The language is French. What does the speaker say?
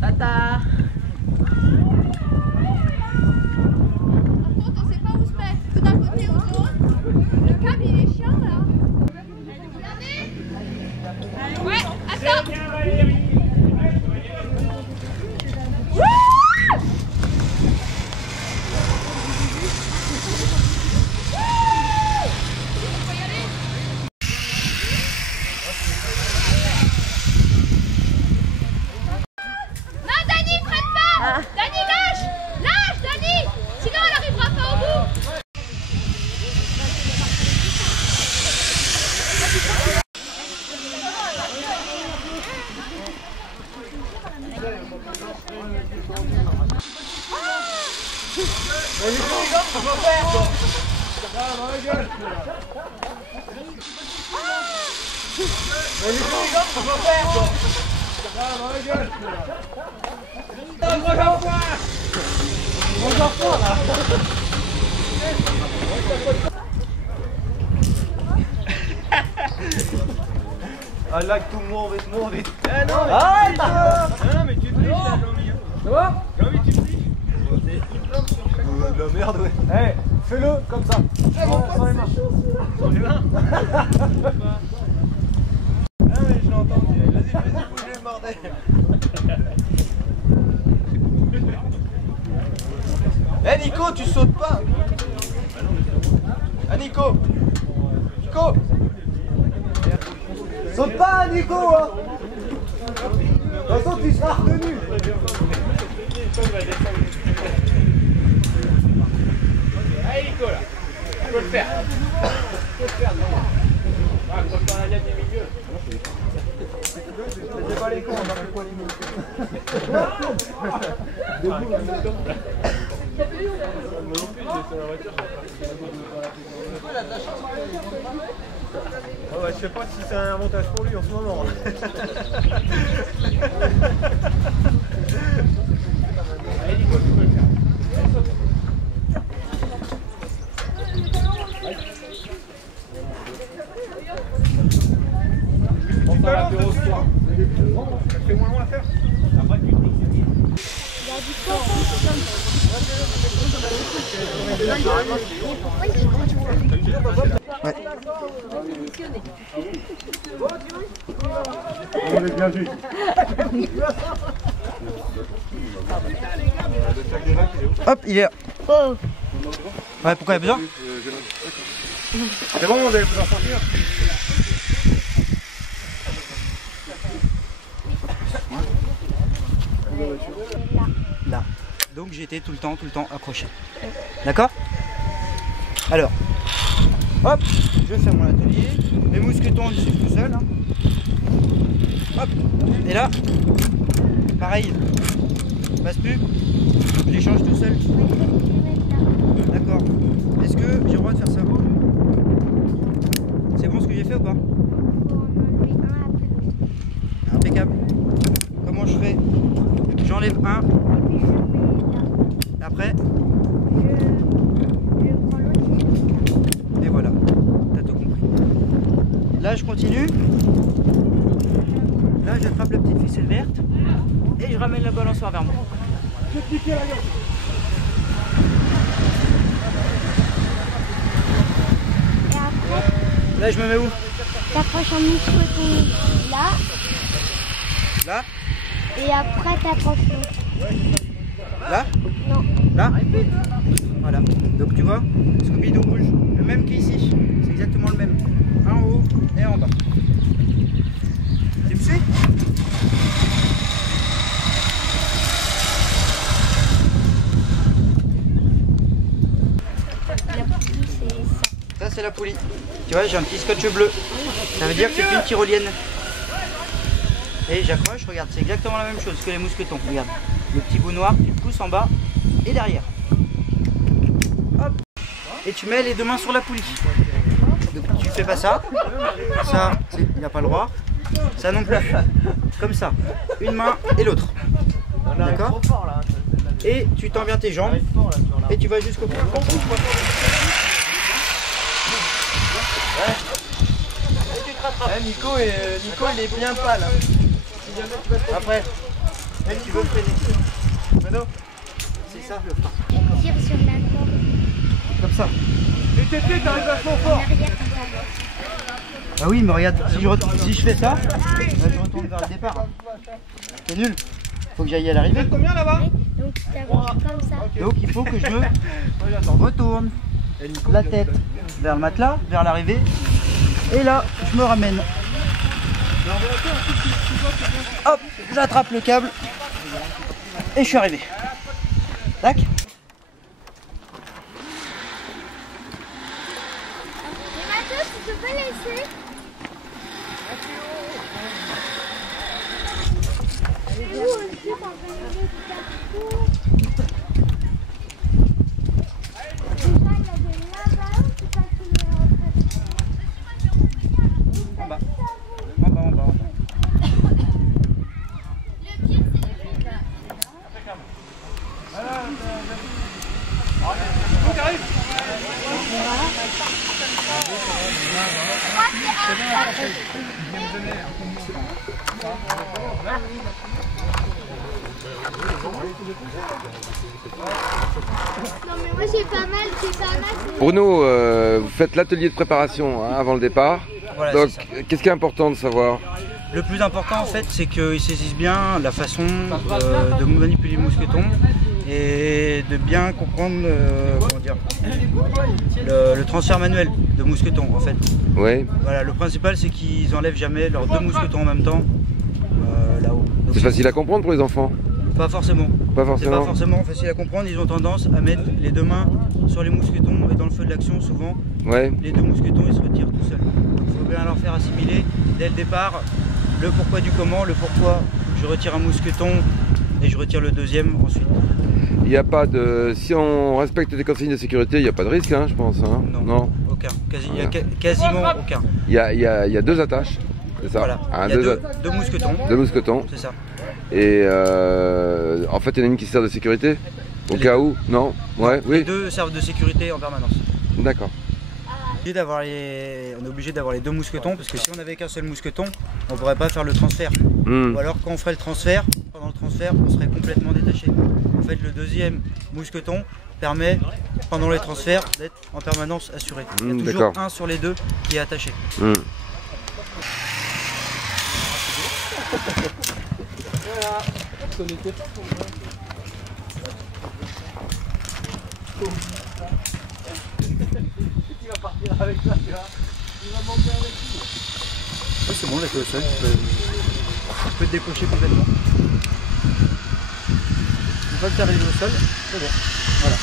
Tata. Ouais, attends. Non, Dani, freine pas. Dani, lâche. Lâche, Dani. Sinon, elle n'arrivera pas au bout. I like to move it. Ah non, mais Arrête. non, mais tu triches là, Jean-Mi. Ça va? Jean-Mi, tu triches. De la merde, ouais. Eh, fais-le comme ça. Sans les mains. Sans les mains. Ah mais je l'ai entendu. Vas-y, bougez le bordel. Eh Nico, tu sautes pas. Ah Nico. Nico. Saute pas Nico hein. De toute façon tu seras retenu. Allez Nico là. Tu peux le faire. Tu peux le faire. Ah, quand on a la ligne du milieu. C'est pas les cons, on a fait quoi les mots. Oh bah, je sais pas si c'est un avantage pour lui en ce moment. Allez Nico, tu peux le faire. On balance dessus. Ça fait moins loin à faire. Après tu Ouais. On est bien vu. Hop, il est là. Oh. Ouais, pourquoi il y a besoin? C'est bon, on allait vous en sortir. Là. Donc j'étais tout le temps accroché. D'accord? Alors, hop, je vais faire mon atelier. Les mousquetons, ils suivent tout seuls. Hein. Hop, et là, pareil, passe plus, j'échange tout seul. D'accord. Est-ce que j'ai le droit de faire ça? C'est bon ce que j'ai fait ou pas? Impeccable. Comment je fais? J'enlève un. Après, et voilà, t'as tout compris. Là je continue. Là j'attrape la petite ficelle verte et je ramène la balançoire vers moi. Et après, Là je me mets où? t'approches un mousqueton là, Là? et après t'approches l'autre. Là? Non. Là? Voilà. Donc tu vois, Scooby-Doo rouge, le même qu'ici. C'est exactement le même. En haut et en bas. Tu me suis? La poulie, c'est ça. Ça c'est la poulie. Tu vois, j'ai un petit scotch bleu. Ça veut dire que c'est une tyrolienne. Et j'accroche, regarde, c'est exactement la même chose que les mousquetons. Regarde, le petit bout noir, tu le pousses en bas et derrière. Hop. Et tu mets les deux mains sur la poulie. Donc tu fais pas ça. Ça, il n'a pas le droit. Ça non plus. Comme ça. Une main et l'autre. D'accord? et tu t'en viens tes jambes et tu vas jusqu'au bout. Nico il est bien pâle. Après, tu veux freiner. Mano, c'est ça le frein. Et tire sur la corde. Comme ça. Mais t'étais, t'arrives vachement fort. Ah oui, mais regarde, si je fais ça, là, je retourne vers le départ. C'est nul. Faut que j'aille à l'arrivée. Combien là-bas? Donc tu t'avances comme ça. Donc il faut que je me retourne la tête vers le matelas, vers l'arrivée. Et là, je me ramène. Hop, j'attrape le câble. Et je suis arrivé. Tac. Les matos, tu peux pas laisser. Vous aussi, quand vous avez du parcours. Déjà, il y a des là-bas ou tu passes le En bas. En bas, en bas, en bas. Non mais moi j'ai pas mal, c'est pas mal. Bruno, vous faites l'atelier de préparation hein, avant le départ. Voilà, donc, c'est qu'est-ce qui est important de savoir? Le plus important en fait, c'est qu'ils saisissent bien la façon de manipuler le mousqueton et de bien comprendre comment dire, le transfert manuel de mousqueton en fait. Oui. Voilà, le principal c'est qu'ils enlèvent jamais leurs deux mousquetons en même temps là-haut. Donc, C'est facile à comprendre pour les enfants? Pas forcément. Pas C'est forcément. pas forcément facile à comprendre. Ils ont tendance à mettre les deux mains sur les mousquetons et dans le feu de l'action souvent Ouais. les deux mousquetons ils se retirent tout seuls. Il faut bien leur faire assimiler dès le départ le pourquoi du comment, le pourquoi je retire un mousqueton et je retire le deuxième ensuite. Il n'y a pas de... Si on respecte les consignes de sécurité, il n'y a pas de risque, hein, je pense. Hein. Non. Aucun. Il y a quasiment aucun. Il y a deux attaches, c'est ça? Voilà. Hein, Il y a deux mousquetons. deux mousquetons. C'est ça. Et en fait, il y en a une qui sert de sécurité? Au Les cas deux. où? Non? Ouais, Les oui. deux servent de sécurité en permanence. D'accord. On est obligé d'avoir les deux mousquetons parce que si on n'avait qu'un seul mousqueton, on ne pourrait pas faire le transfert. Hmm. Ou alors quand on ferait le transfert, pendant le transfert, on serait complètement détaché. En fait, le deuxième mousqueton permet, pendant les transferts, d'être en permanence assuré. Il y a toujours un sur les deux qui est attaché. Hmm. C'est bon, là c'est au sol, tu peux te décocher complètement. Une fois que tu arrives au sol, c'est bon. Voilà.